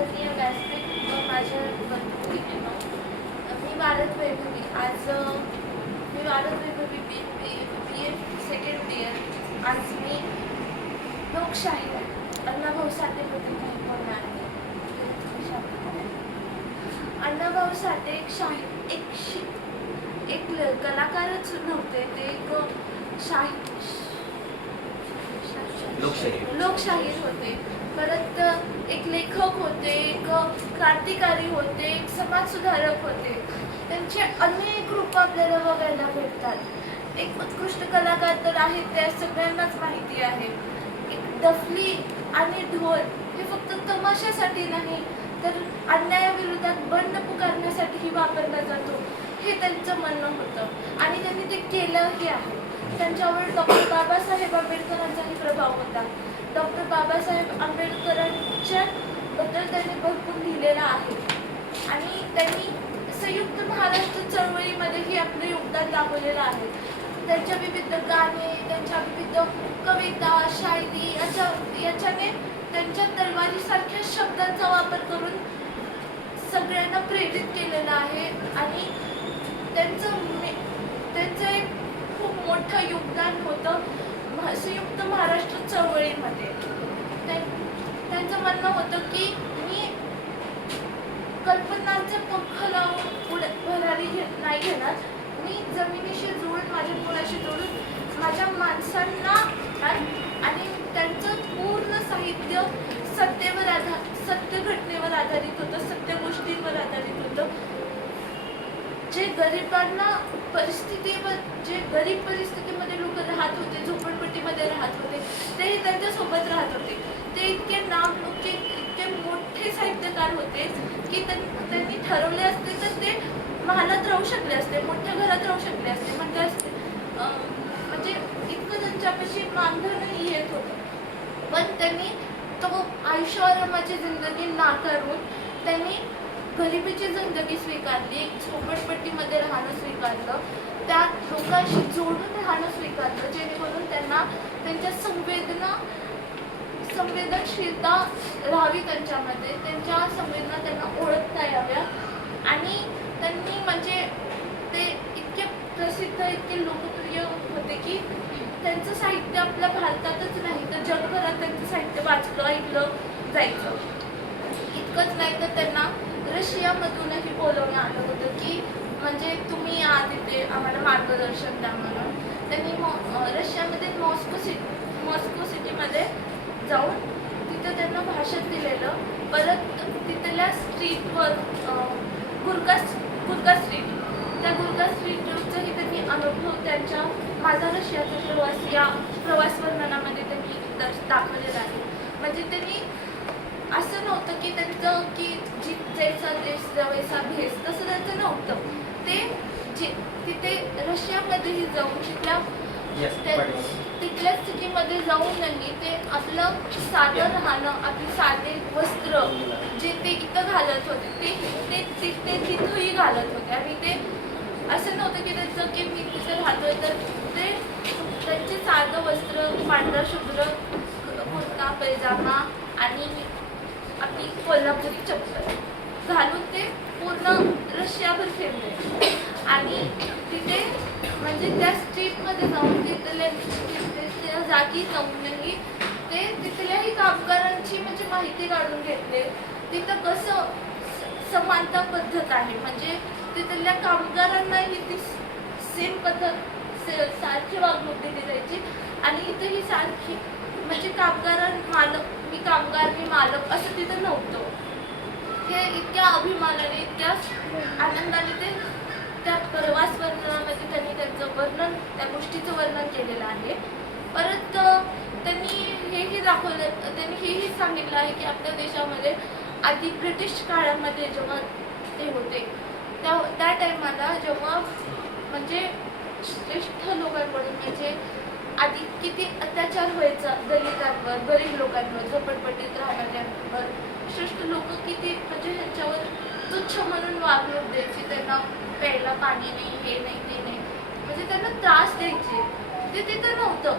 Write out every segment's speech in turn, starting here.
आदरणीय व्यासपीठ व माझ्या बंधू-भगिनींनो, मी भारत वैभवी बी ए सेकंड इयर. आज मी लोकशाही अण्णाभाऊ साठेबद्दल काही बोलणार आहे. अण्णाभाऊ साठे एक कलाकारच नव्हते, ते एक लोकशाहीर होते. परत एक लेखक होते, एक क्रांतिकारी होते, एक समाजसुधारक होते. त्यांचे अनेक रूप आपल्याला बघायला भेटतात. एक उत्कृष्ट कलाकार तर आहेत, त्या सगळ्यांनाच माहिती आहे. एक डफली आणि ढोल हे फक्त तमाशासाठी नाही तर अन्यायाविरोधात बंड पुकारण्यासाठीही वापरला जातो, हे त्यांचं म्हणणं होतं आणि त्यांनी ते केलंही आहे. त्यांच्यावर डॉक्टर बाबासाहेब आंबेडकरांचाही प्रभाव होता. डॉक्टर बाबासाहेब आंबेडकरांच्या बद्दल त्यांनी भरपूर लिहिलेलं आहे आणि त्यांनी संयुक्त महाराष्ट्र चळवळीमध्येही आपलं योगदान दाखवलेलं आहे. त्यांच्या विविध गाणे, त्यांच्या विविध कविता, शायरी याच्याने त्यांच्या तलवारीसारख्या शब्दांचा वापर करून सगळ्यांना प्रेरित केलेलं आहे आणि त्यांचं एक खूप मोठं योगदान होतं संयुक्त महाराष्ट्र चळवळीमध्ये. त्यांचं म्हणणं होतं की मी कल्पनांचे पंख लावून भरारी नाही घेणार, मी जमिनीशी जोडून, माझ्या मुलाशी जोडून माझ्या माणसांना आणि त्यांचं पूर्ण साहित्य सत्य घटनेवर आधारित होतं, सत्य गोष्टींवर आधारित होतं. जे गरीब परिस्थितीमध्ये लोक राहत होते, झोपडपट्टीमध्ये राहत होते, तेही त्यांच्यासोबत राहत होते. ते इतके मोठे साहित्यकार होते की त्यांनी ठरवले असते तर ते महालात राहू शकले असते, मोठ्या घरात राहू शकले असते, म्हणजे इतकं त्यांच्यापाशी मानधनही येत होतं. पण त्यांनी तो आयुष्याची जिंदगी नाकारून त्यांनी गरिबीची जिंदगी स्वीकारली, झोपडपट्टीमध्ये राहणं स्वीकारलं, त्या लोकांशी जोडून राहणं स्वीकारलं, जेणेकरून त्यांना त्यांच्या संवेदनशीलता राहावी त्यांच्यामध्ये, त्यांच्या संवेदना त्यांना ओळखता याव्या. आणि त्यांनी म्हणजे ते इतके प्रसिद्ध, इतके लोकप्रिय होते की त्यांचं साहित्य आपल्या भारतातच नाही तर जगभरात त्यांचं साहित्य वाचलं, ऐकलं जायचं. इतकंच नाही तर त्यांना रशियामधूनही बोलवण्यात आलं होतं की म्हणजे तुम्ही या तिथे आम्हाला मार्गदर्शन द्या म्हणून. त्यांनी रशियामध्ये मॉस्को सिटीमध्ये जाऊन तिथं त्यांना भाषण दिलेलं. परत तिथल्या स्ट्रीटवर गुरगा स्ट्रीट, त्या गुरगा स्ट्रीटचाही त्यांनी अनुभव त्यांच्या माझा रशियाचा प्रवास या प्रवास वर्णनामध्ये त्यांनी दाखवलेला आहे. म्हणजे त्यांनी असं नव्हतं की त्यांचं की जैसा देश वैसा भेस, तसं त्यांचं नव्हतं. ते तिथे रशियामध्येही जाऊन तिथल्या स्थितीमध्ये जाऊनही ते आपलं साधं राहणं, आपले साधे वस्त्र जे ते इथं घालत होते ते तिथंही घालत होते. आणि ते असं नव्हतं की त्यांचं की मी तिथं राहतोय तर ते त्यांचे साधं वस्त्र, पांढरा शुभ्र कुर्ता पैजामा आणि आपली कोल्हापुरी चप्पल घालून ते पूर्ण रशियाभर फिरले. आणि तिथे म्हणजे त्या स्ट्रीटमध्ये जाऊन तिथल्या जागी जाऊनही ते तिथल्याही कामगारांची म्हणजे माहिती काढून घेतले. तिथं कसं समानता पद्धत आहे, म्हणजे तिथल्या कामगारांनाही ती सेम पद्धत सारखी वागणूक दिली जायची आणि इथंही सारखी म्हणजे मी कामगार मी मालक असं तिथं नव्हतं. हे इतक्या अभिमानाने, इतक्या आनंदाने ते त्या प्रवास वर्णनामध्ये त्यांनी त्यांचं वर्णन, त्या गोष्टीचं वर्णन केलेलं आहे. परत त्यांनी हेही सांगितलं आहे की आपल्या देशामध्ये आधी ब्रिटिश काळामध्ये जेव्हा ते होते त्या टायमाला जेव्हा म्हणजे श्रेष्ठ लोकांकडून म्हणजे आधी किती अत्याचार व्हायचा दलितांवर, गरीब लोकांवर, झोपडपट्टीत राहणाऱ्यांवर. श्रेष्ठ लोक किती म्हणजे ह्यांच्यावर तुच्छ म्हणून वागणूक द्यायची, त्यांना प्यायला पाणी नाही, हे नाही, ते नाही, म्हणजे त्यांना त्रास द्यायचे. ते तिथं नव्हतं.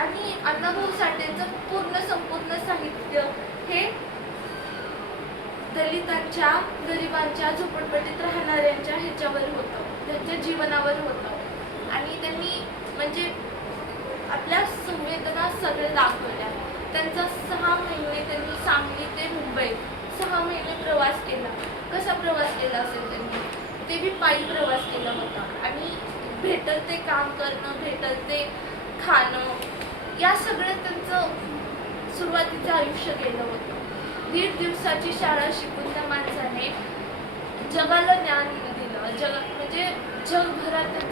आणि अण्णाभाऊ साठेंचं पूर्ण संपूर्ण साहित्य हे दलितांच्या, गरिबांच्या, झोपडपट्टीत राहणाऱ्यांच्या ह्याच्यावर होतं, त्यांच्या जीवनावर होतं. आणि त्यांनी म्हणजे आपल्या संवेदना सगळे दाखवल्या. त्यांचा 6 महिने त्यांनी सांगली ते मुंबई 6 महिने प्रवास केला. कसा प्रवास केला असेल त्यांनी? ते बी पायी प्रवास केला होता. आणि भेटल ते काम करणं, भेटल ते खाणं, या सगळं त्यांचं सुरुवातीचं आयुष्य गेलं होतं. 1.5 दिवसाची शाळा शिकून त्या माणसाने जगाला ज्ञान दिलं. म्हणजे जगभरात